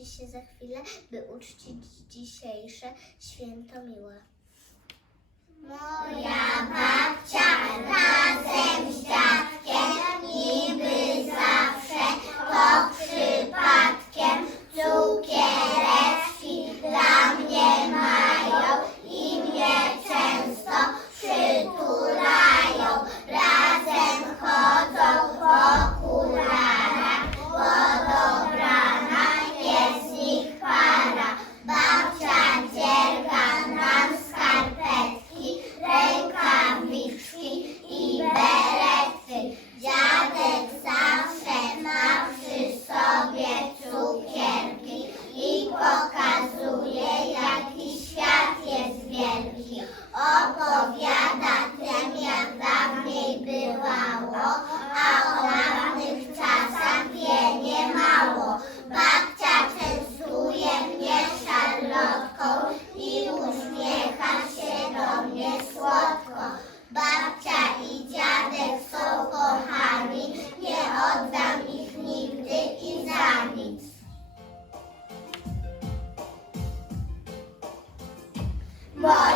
znajdzie się za chwilę, by uczcić dzisiejsze święto miłe. Moja babcia razem z dziadkiem niby zawsze to przypadkiem cukiereczki dla mnie Bye.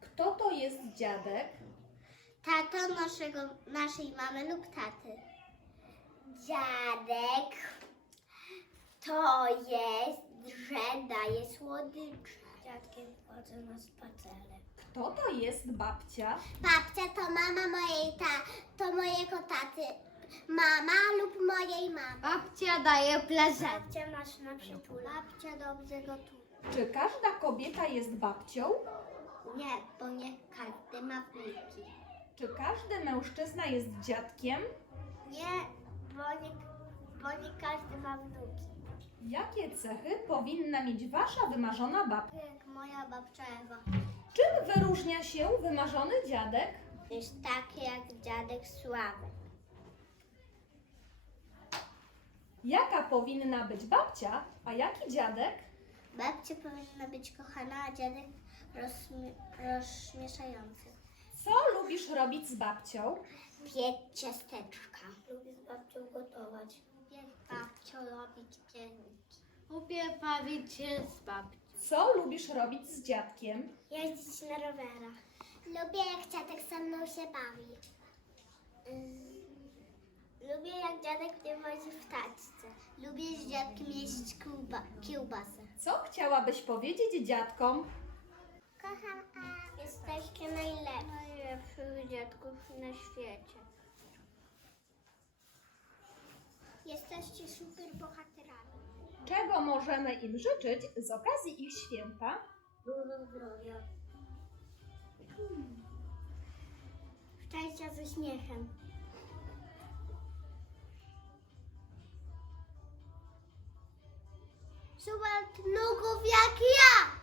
Kto to jest dziadek? Tato naszego, naszej mamy lub taty. Dziadek to jest, że daje słodycze. Dziadkiem chodzę na spacery. Kto to jest babcia? Babcia to mama mojej ta, to mojego taty. Mama lub mojej mamy. Babcia daje prezent. Babcia masz na przytule. Babcia dobrze gotuje. Czy każda kobieta jest babcią? Nie, bo nie każdy ma wnuki. Czy każdy mężczyzna jest dziadkiem? Nie, bo nie, bo nie każdy ma wnuki. Jakie cechy powinna mieć wasza wymarzona babcia? Jak moja babcia Ewa. Czym wyróżnia się wymarzony dziadek? Jest taki jak dziadek Sławy. Jaka powinna być babcia, a jaki dziadek? Babcia powinna być kochana, a dziadek rozśmie- rozśmieszający. Co lubisz robić z babcią? Piec ciasteczka. Lubię z babcią gotować. Lubię z babcią robić pierniki. Lubię bawić się z babcią. Co lubisz robić z dziadkiem? Jeździć na rowerach. Lubię jak dziadek ze mną się bawi. Lubię jak dziadek mnie wozi w taczce. Lubię z dziadkiem jeść kiełba kiełbasę. Co chciałabyś powiedzieć dziadkom? Kocham A. Jesteście najlepsi. Najlepszych dziadków na świecie. Jesteście super bohaterami. Czego możemy im życzyć z okazji ich święta? Dużo zdrowia. Szczęścia ze śmiechem. Super nogów jak ja!